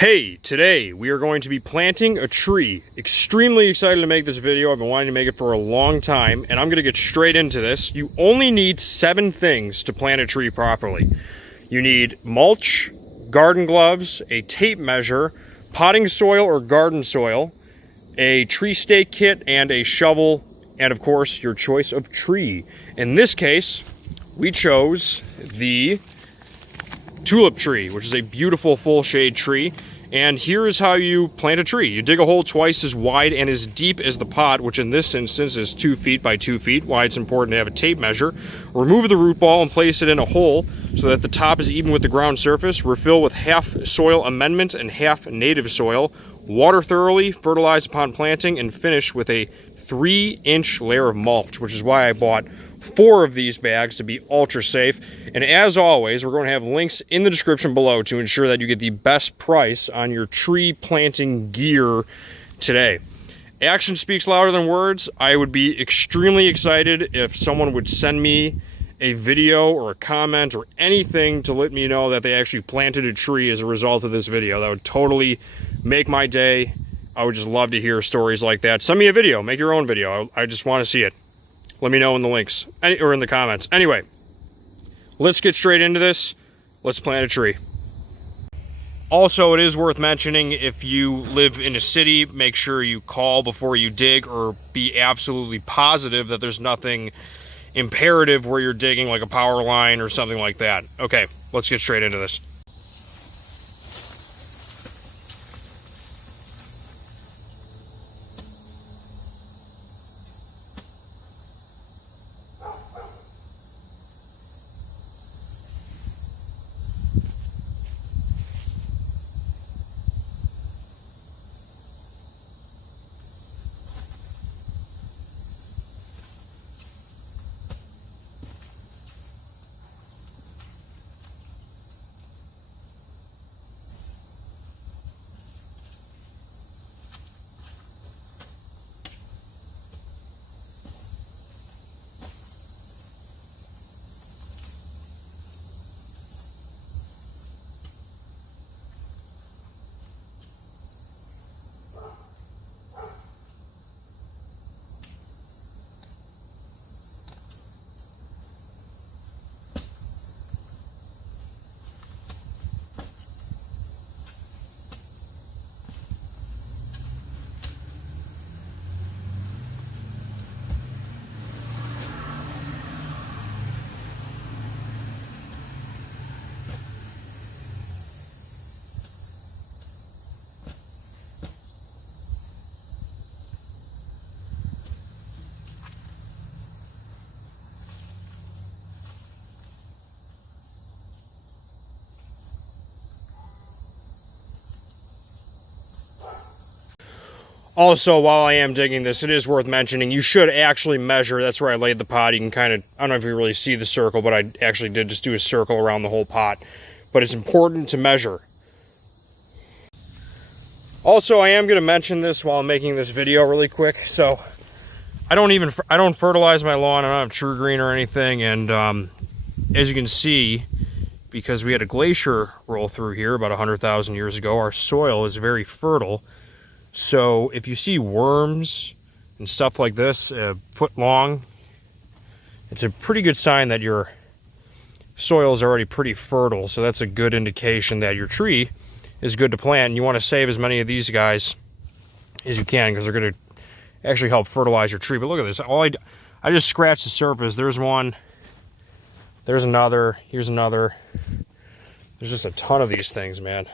Hey, today we are going to be planting a tree. Extremely excited to make this video. I've been wanting to make it for a long time, and I'm going to get straight into this. You only need 7 things to plant a tree properly. You need mulch, garden gloves, a tape measure, potting soil or garden soil, a tree stake kit, and a shovel, and of course your choice of tree. In this case, we chose the tulip tree, which is a beautiful full shade tree. And here is how you plant a tree. You dig a hole twice as wide and as deep as the pot, which in this instance is 2 feet by 2 feet. Why it's important to have a tape measure. Remove the root ball and place it in a hole so that the top is even with the ground surface. Refill with half soil amendment and half native soil. Water thoroughly, fertilize upon planting, and finish with a 3-inch layer of mulch, which is why I bought 4 of these bags to be ultra safe. And as always, we're going to have links in the description below to ensure that you get the best price on your tree planting gear today. Action speaks louder than words. I would be extremely excited if someone would send me a video or a comment or anything to let me know that they actually planted a tree as a result of this video. That would totally make my day. I would just love to hear stories like that. Send me a video, make your own video. I just want to see it. Let me know in the links, or in the comments. Anyway, let's get straight into this. Let's plant a tree. Also, it is worth mentioning, if you live in a city, make sure you call before you dig, or be absolutely positive that there's nothing imperative where you're digging, like a power line or something like that. Okay, let's get straight into this. Also, while I am digging this, it is worth mentioning, you should actually measure. That's where I laid the pot. You can kind of, I don't know if you really see the circle, but I actually did just do a circle around the whole pot. But it's important to measure. Also, I am going to mention this while I'm making this video really quick. So, I don't fertilize my lawn. I don't have True Green or anything. And as you can see, because we had a glacier roll through here about 100,000 years ago, our soil is very fertile. So if you see worms and stuff like this, a foot long, it's a pretty good sign that your soil is already pretty fertile. So that's a good indication that your tree is good to plant. And you want to save as many of these guys as you can, because they're going to actually help fertilize your tree. But look at this. I just scratched the surface. There's one. There's another. Here's another. There's just a ton of these things, man.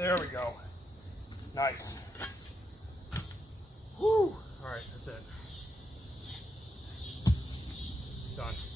There we go. Nice. Whew. All right, that's it. Done.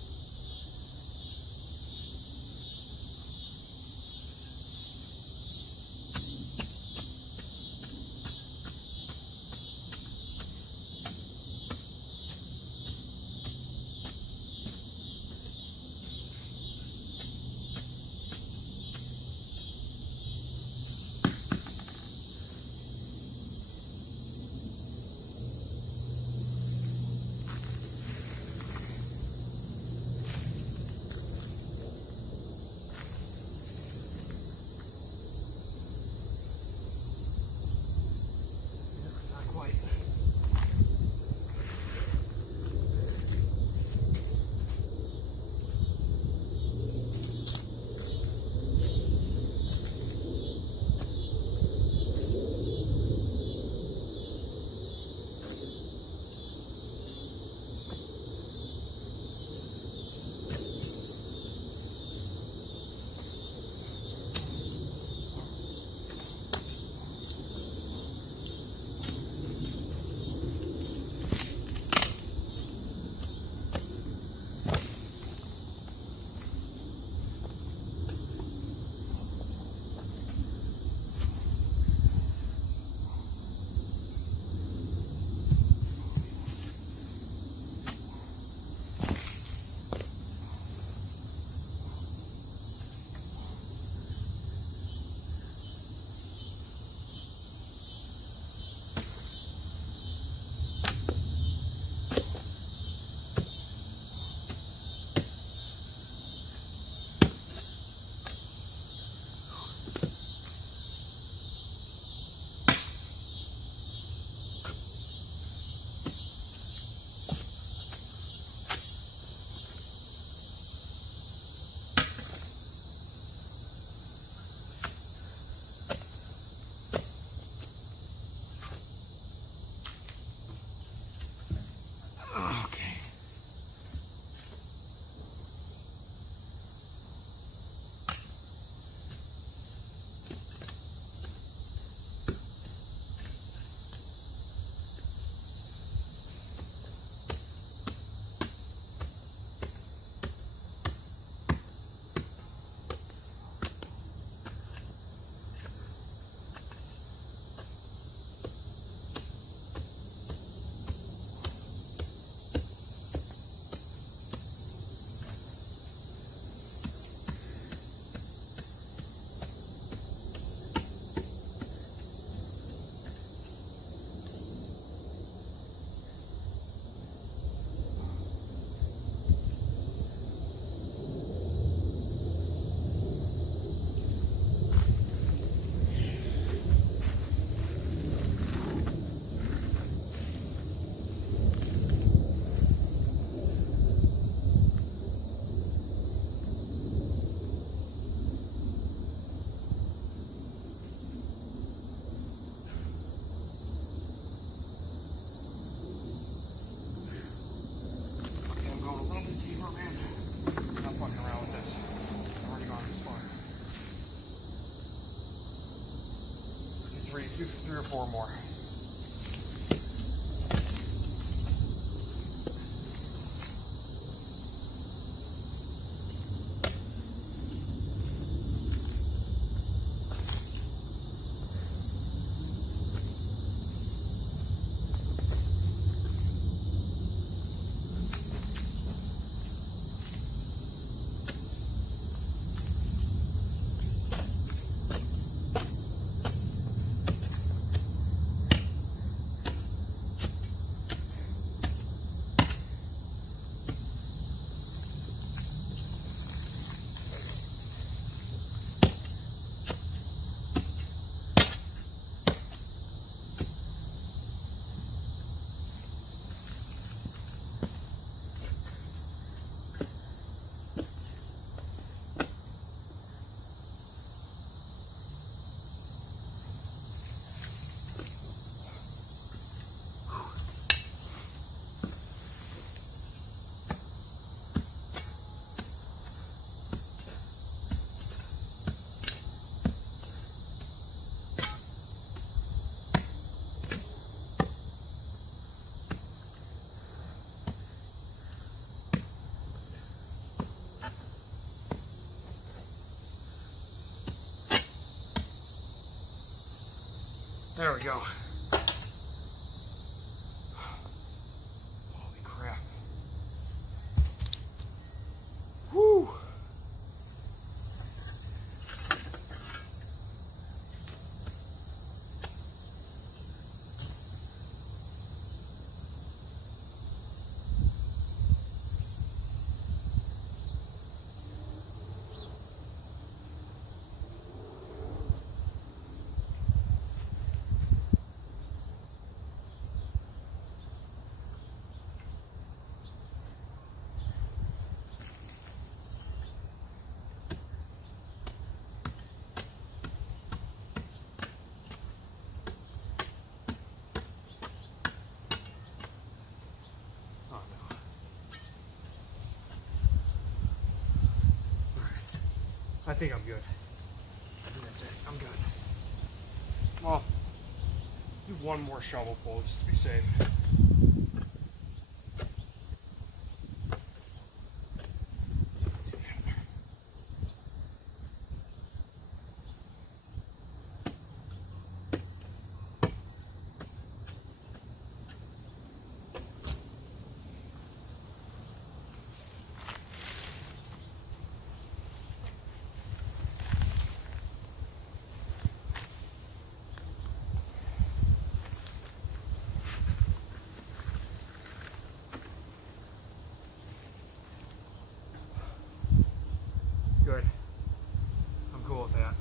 Three or four more. There we go. Holy crap. Whew. I think I'm good. I think that's it. I'm good. Well, do one more shovelful just to be safe. Good. I'm cool with that.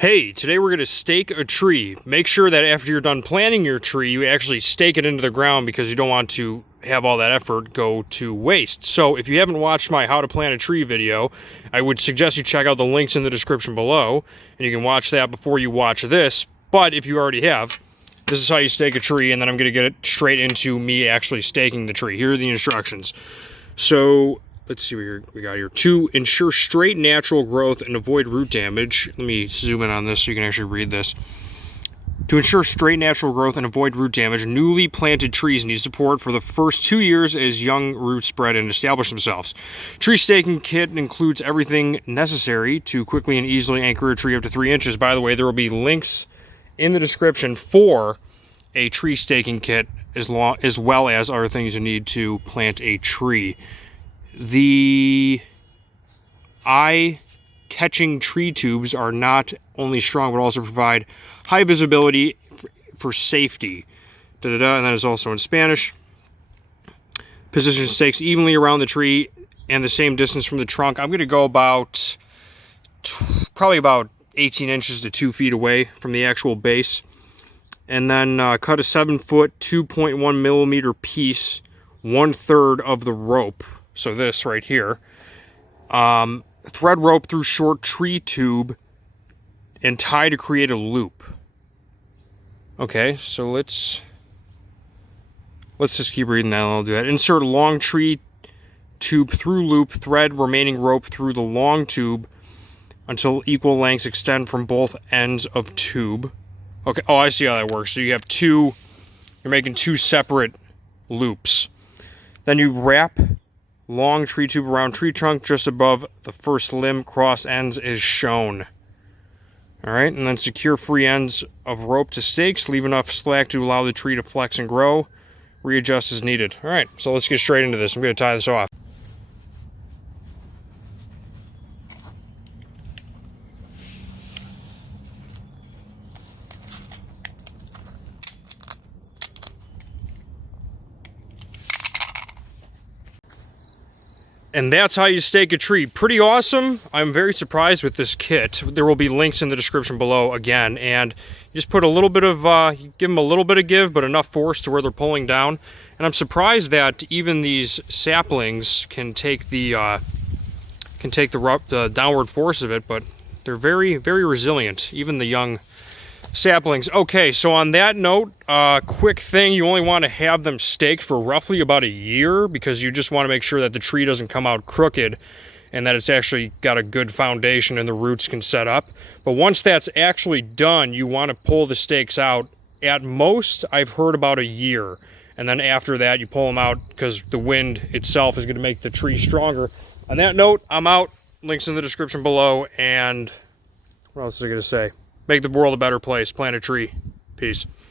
Hey, today we're going to stake a tree. Make sure that after you're done planting your tree, you actually stake it into the ground because you don't want to have all that effort go to waste. So if you haven't watched my how to plant a tree video, I would suggest you check out the links in the description below, and you can watch that before you watch this. But if you already have, This is how you stake a tree, and then I'm going to get it straight into me actually staking the tree. Here are the instructions. So, let's see what we got here. To ensure straight natural growth and avoid root damage. Let me zoom in on this so you can actually read this. To ensure straight natural growth and avoid root damage, newly planted trees need support for the first 2 years as young roots spread and establish themselves. Tree staking kit includes everything necessary to quickly and easily anchor a tree up to 3 inches. By the way, there will be links in the description for a tree staking kit as well as other things you need to plant a tree. The eye-catching tree tubes are not only strong but also provide high visibility for safety. And that is also in Spanish. Position stakes evenly around the tree and the same distance from the trunk. I'm going to go probably about 18 inches to 2 feet away from the actual base. And then cut a 7-foot, 2.1 millimeter piece, 1/3 of the rope. So this right here. Thread rope through short tree tube and tie to create a loop. Okay, so let's just keep reading that and I'll do that. Insert long tree tube through loop, thread remaining rope through the long tube until equal lengths extend from both ends of tube. Okay, oh, I see how that works. So you have you're making 2 separate loops. Then you wrap long tree tube around tree trunk just above the first limb, cross ends as shown. Alright, and then secure free ends of rope to stakes. Leave enough slack to allow the tree to flex and grow. Readjust as needed. Alright, so let's get straight into this. I'm going to tie this off. And that's how you stake a tree. Pretty awesome. I'm very surprised with this kit. There will be links in the description below again. And you just put a little bit of, give them a little bit of give, but enough force to where they're pulling down. And I'm surprised that even these saplings can take the downward force of it, but they're very, very resilient, even the young saplings. Okay, so on that note, quick thing, you only want to have them staked for roughly about a year because you just want to make sure that the tree doesn't come out crooked and that it's actually got a good foundation and the roots can set up. But once that's actually done, you want to pull the stakes out. At most, I've heard about a year. And then after that, you pull them out because the wind itself is going to make the tree stronger. On that note, I'm out. Links in the description below. And what else is I going to say? Make the world a better place. Plant a tree. Peace.